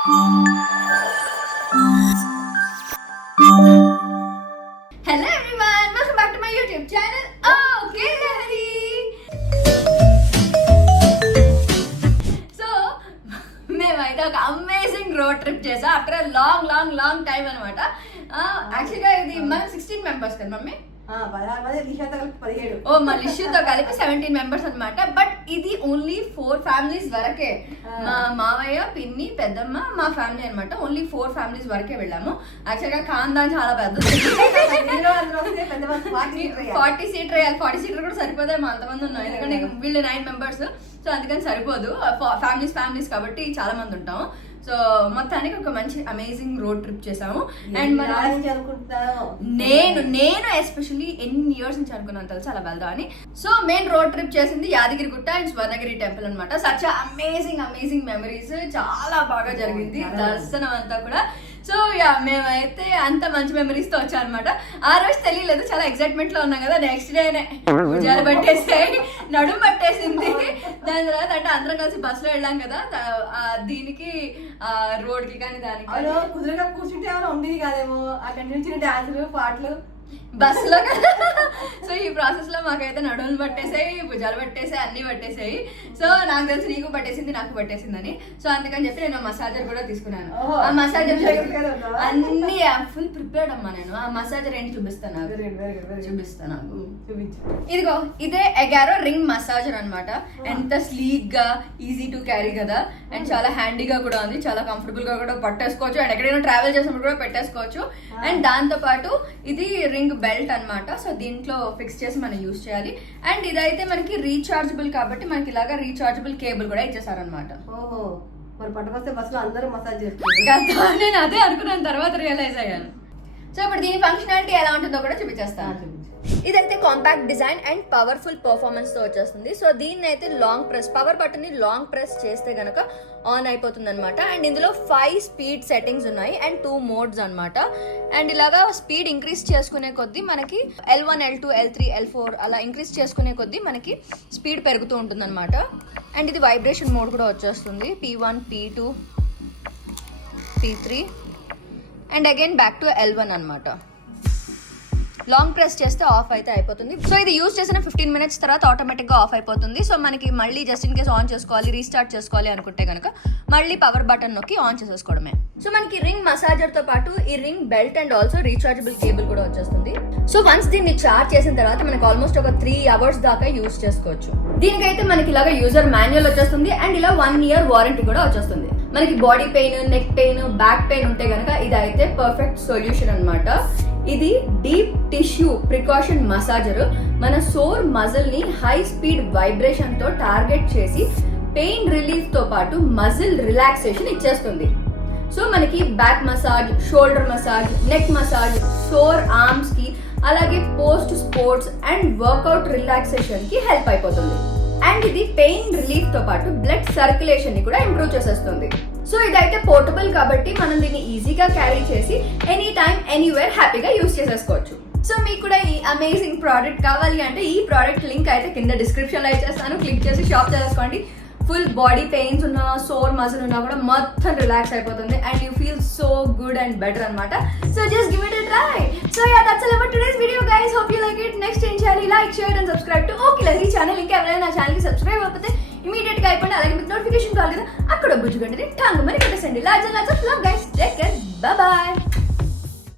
Hello everyone, welcome back to my YouTube channel. Okay, Lahari. So, మేమైతే ఒక amazing road trip చేసా after a long time అనమాట. యాక్చువల్గా ఇది మనం 16 మెంబర్స్ కదా మమ్మీ. మా లిష్యూతో కలిపి 17 మెంబర్స్ అనమాట. బట్ ఇది ఓన్లీ 4 ఫ్యామిలీస్ వరకే. మా మావయ్య, పిన్ని, పెద్దమ్మ, మా ఫ్యామిలీ అనమాట. ఓన్లీ 4 ఫ్యామిలీస్ వరకే వెళ్ళాము. యాక్చువల్ గా ఖాన్దాన్ చాలా పెద్దది. 40 సీటర్ కూడా సరిపోతాయి. మా అంతమంది ఉన్నాం, ఎందుకంటే వీళ్ళు 9 మెంబర్స్. సో అందుకని సరిపోదు. ఫ్యామిలీస్ కాబట్టి చాలా మంది ఉంటాము. సో మొత్తానికి ఒక మంచి అమేజింగ్ రోడ్ ట్రిప్ చేసాము. అండ్ నేను ఎస్పెషల్లీ ఎన్ని ఇయర్స్ నుంచి అనుకున్నాను తెలుసు అలా వెళ్దా అని. సో మెయిన్ రోడ్ ట్రిప్ చేసింది యాదగిరి గుట్ట అండ్ స్వర్ణగిరి టెంపుల్ అనమాట. Such amazing memories. చాలా బాగా జరిగింది దర్శనం అంతా కూడా. సో యా, మేమైతే అంత మంచి మెమరీస్ తో వచ్చాం అనమాట. ఆ రోజు తెలియలేదు, చాలా ఎక్సైట్మెంట్ లో ఉన్నాం కదా. నెక్స్ట్ డేనే భుజాలు పట్టేసాయి, నడుము పట్టేసింది. దాని తర్వాత అంటే అందరం కలిసి బస్ లో వెళ్ళాం కదా, దీనికి రోడ్ కి కానీ దానికి కుదురుగా కూర్చుంటే ఏమైనా ఉండేది కాదేమో. అక్కడి నుంచి డాన్సులు పాటలు బస్ లో. సో ఈ ప్రాసెస్ లో మాకైతే నడుములు పట్టేసాయి, భుజాలు పట్టేసాయి, అన్ని పట్టేసాయి. సో నాకు తెలిసి నీకు పట్టేసింది, నాకు పట్టేసిందని. సో అందుకని చెప్పి నేను మసాజర్ కూడా తీసుకున్నాను. ఆ మసాజర్ అన్ని ఫుల్ ప్రిపేర్డ్ అమ్మా నేను. ఆ మసాజర్ ఏంటి చూపిస్తాను. ఇదిగో ఇదే ఎగారో రింగ్ మసాజర్ అనమాట. ఎంత స్లీక్ గా, ఈజీ టు క్యారీ కదా. అండ్ చాలా హ్యాండీగా కూడా ఉంది, చాలా కంఫర్టబుల్ గా కూడా పట్టేసుకోవచ్చు. అండ్ ఎక్కడైనా ట్రావెల్ చేసినప్పుడు కూడా పెట్టేసుకోవచ్చు. అండ్ దాంతో పాటు ఇది రింగ్ బెల్ట్ అనమాట. సో దీంట్లో ఫిక్స్ చేసి మనం యూజ్ చేయాలి. అండ్ ఇదైతే మనకి రీఛార్జబుల్ కాబట్టి మనకి ఇలాగా రీఛార్జబుల్ కేబుల్ కూడా ఇచ్చేసారనమాట. ఓహో, మరి పట్టుకొస్తే బస్ లో అందరూ మసాజ్ చేస్తారు. నేను అదే అనుకున్నాను, తర్వాత రియలైజ్ అయ్యాను. సో ఇప్పుడు దీని ఫంక్షనాలిటీ ఎలా ఉంటుందో కూడా చూపించేస్తాను. ఇదైతే compact design and powerful performance తో వచ్చేస్తుంది. సో దీన్ని అయితే లాంగ్ ప్రెస్, పవర్ బటన్ ని లాంగ్ ప్రెస్ చేస్తే గనక ఆన్ అయిపోతుంది అనమాట. అండ్ ఇందులో 5 స్పీడ్ సెట్టింగ్స్ ఉన్నాయి అండ్ 2 మోడ్స్ అనమాట. అండ్ ఇలాగా స్పీడ్ ఇంక్రీజ్ చేసుకునే కొద్దీ మనకి L1, L2, L3, L4 అలా ఇంక్రీజ్ చేసుకునే కొద్దీ మనకి స్పీడ్ పెరుగుతూ ఉంటుంది అనమాట. అండ్ ఇది వైబ్రేషన్ మోడ్ కూడా వచ్చేస్తుంది. P1, P2, P3 and again back to L1 అనమాట. లాంగ్ ప్రెస్ చేస్తే ఆఫ్ అయితే అయిపోతుంది. సో ఇది యూజ్ చేసిన 15 మినిట్స్ తర్వాత ఆటోమేటిక్ గా ఆఫ్ అయిపోతుంది. సో మనకి మళ్ళీ జస్ట్ ఇన్ కేస్ ఆన్ చేసుకోవాలి, రీస్టార్ట్ చేసుకోవాలి అనుకుంటే కనుక మళ్ళీ పవర్ బటన్ నొక్కి ఆన్ చేసేసుకోవడమే. సో మనకి రింగ్ మసాజర్ తో పాటు ఈ ring belt and also rechargeable cable కూడా వచ్చేస్తుంది. సో వన్స్ దీన్ని చార్జ్ చేసిన తర్వాత మనకి ఆల్మోస్ట్ ఒక 3 అవర్స్ దాకా యూజ్ చేసుకోవచ్చు. దీనికైతే మనకి ఇలాగా యూజర్ మాన్యువల్ వచ్చేస్తుంది అండ్ ఇలా 1 ఇయర్ వారంటీ కూడా వచ్చేస్తుంది. మనకి body pain, neck pain, back pain ఉంటే కనుక ఇదైతే పర్ఫెక్ట్ సొల్యూషన్ అనమాట. ఇది డీప్ టిష్యూ ప్రికాషన్ మసాజర్ మన సోర్ మజిల్ ని హై స్పీడ్ వైబ్రేషన్ తో టార్గెట్ చేసి పెయిన్ రిలీఫ్ తో పాటు మజిల్ రిలాక్సేషన్ ఇచ్చేస్తుంది. సో మనకి back massage, shoulder massage, neck massage, sore arms కి, అలాగే post sports and workout relaxation కి హెల్ప్ అయిపోతుంది. అండ్ ఇది పెయిన్ రిలీఫ్ తో పాటు బ్లడ్ సర్క్యులేషన్ ని కూడా ఇంప్రూవ్ చేసేస్తుంది. సో ఇదైతే పోర్టబుల్ కాబట్టి మనం దీన్ని ఈజీగా క్యారీ చేసి ఎనీ టైం ఎనీవేర్ హ్యాపీగా యూజ్ చేసేసుకోవచ్చు. సో మీకు కూడా ఈ అమేజింగ్ ప్రోడక్ట్ కావాలి అంటే ఈ ప్రోడక్ట్ లింక్ అయితే కింద డిస్క్రిప్షన్ లో ఇచ్చేస్తాను. క్లిక్ చేసి షాప్ చేసుకోండి. ఫుల్ బాడీ పెయిన్స్ ఉన్నా, సోర్ మజిల్ ఉన్నా కూడా మొత్తం రిలాక్స్ అయిపోతుంది and you feel so good and better అనమాట. So just give it a try. So yeah, that's all about today's video guys. Hope you like it. Next ఏం చేయాలి? Like, share and subscribe to okay Lahari channel. ఇంకా ఎవరైనా నా channel కి subscribe అయిపోతే immediate గా అయిపోయింది. అలాగే మీకు నోటిఫికేషన్ కావాలి కదా, అక్కడ బుజ్జు గంటని టాంగు మరి పెట్టేసండి. Lots of love guys. Take care. Bye by.